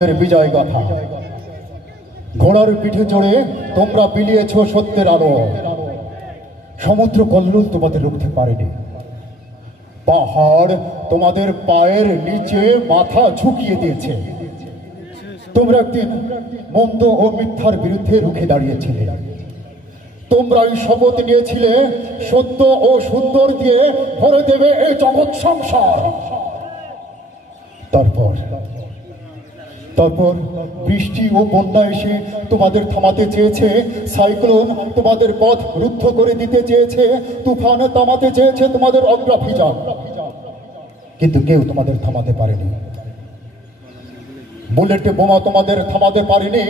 বিজয় গাথা। ঘোড়ার পিঠে চড়ে তোমরা বিলিয়েছ সত্যের আলো। সমুদ্র কল্লোল তোমাদের রুখতে পারেনি। পাহাড় তোমাদের পায়ের নিচে মাথা ঝুঁকিয়ে দিয়েছে। তোমরা একদিন মন্দ ও মিথ্যার বিরুদ্ধে রুখে দাঁড়িয়েছিলে। তোমরা এই শপথ নিয়েছিলে সত্য ও সুন্দর দিয়ে ভরে দেবে এই জগৎ সংসার। তারপর বৃষ্টি ও বন্যা এসে তোমাদের থামাতে চেয়েছে, সাইক্লোন তোমাদের পথ রুদ্ধ করে দিতে চেয়েছে, তুফান থামাতে চেয়েছে তোমাদের অগ্রাভিযান, কিন্তু কেউ তোমাদের থামাতে পারেনি। বুলেট বোমা তোমাদের থামাতে পারেনি,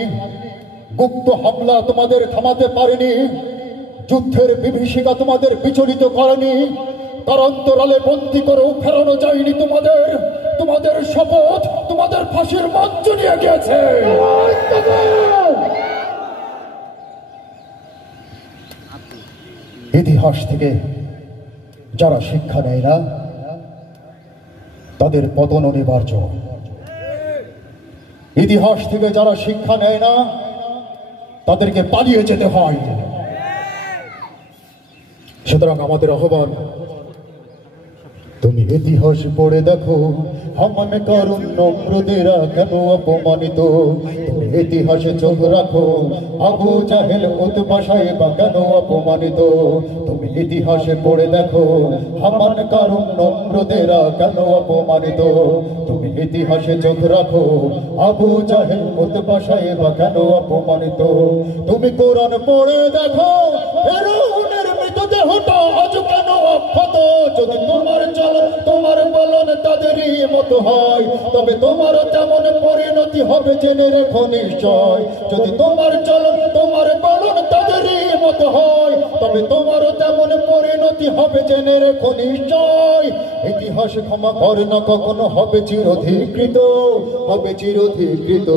গুপ্ত হামলা তোমাদের থামাতে পারেনি, যুদ্ধের বিভীষিকা তোমাদের বিচলিত করেনি, কারান্তরালে বন্দী করেও ফেরানো যায়নি তোমাদের। তোমাদের শপথ তোমাদের ফাঁসির মঞ্চ নিয়ে গিয়েছে। ইতিহাস থেকে যারা শিক্ষা নেয় না তাদের পতন অনিবার্য। ইতিহাস থেকে যারা শিক্ষা নেয় না তাদেরকে পালিয়ে যেতে হয়। সুতরাং আমাদের আহ্বান, তুমি ইতিহাস পড়ে দেখো হামান কারুন নম্রদেরা কেন অপমানিত। তুমি ইতিহাসে চোখ রাখো আবু জাহেল উতবা সাহেবা কেন অপমানিত। তুমি ইতিহাসে পড়ে দেখো হামান কারুন নম্রদেরা কেন অপমানিত। তুমি ইতিহাসে চোখ রাখো আবু জাহেল উতবা সাহেবা কেন অপমানিত। তুমি কোরআন পড়ে দেখো ফেরাউনের মৃতদেহটা আজ কেন অক্ষত। যদি তোমার চলন তোমার বলন তাদেরই মতো হয়, তবে তোমারও তেমন পরিণতি হবে জেনে রেখো নিশ্চয়। যদি তোমার চলন তোমার বলন তাদেরই মতো হয়, তবে তোমারও তেমন পরিণতি হবে জেনে রেখো নিশ্চয়। ইতিহাস ক্ষমা করে না কখনো, হবে চিরধিকৃত, হবে চিরধিকৃত,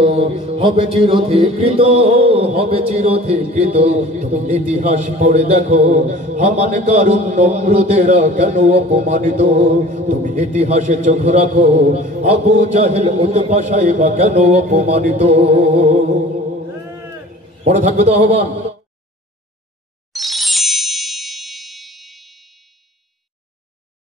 হবে চিরধিকৃত, হবে চিরধিকৃত। তুমি ইতিহাস পড়ে দেখো হামান কারুন নম্রদেরা কেন অপমানিত। তুমি ইতিহাসে চোখ রাখো আবু জাহেল উতবা সাহেবা কেন অপমানিত। মনে থাকবে তো আহ্বান।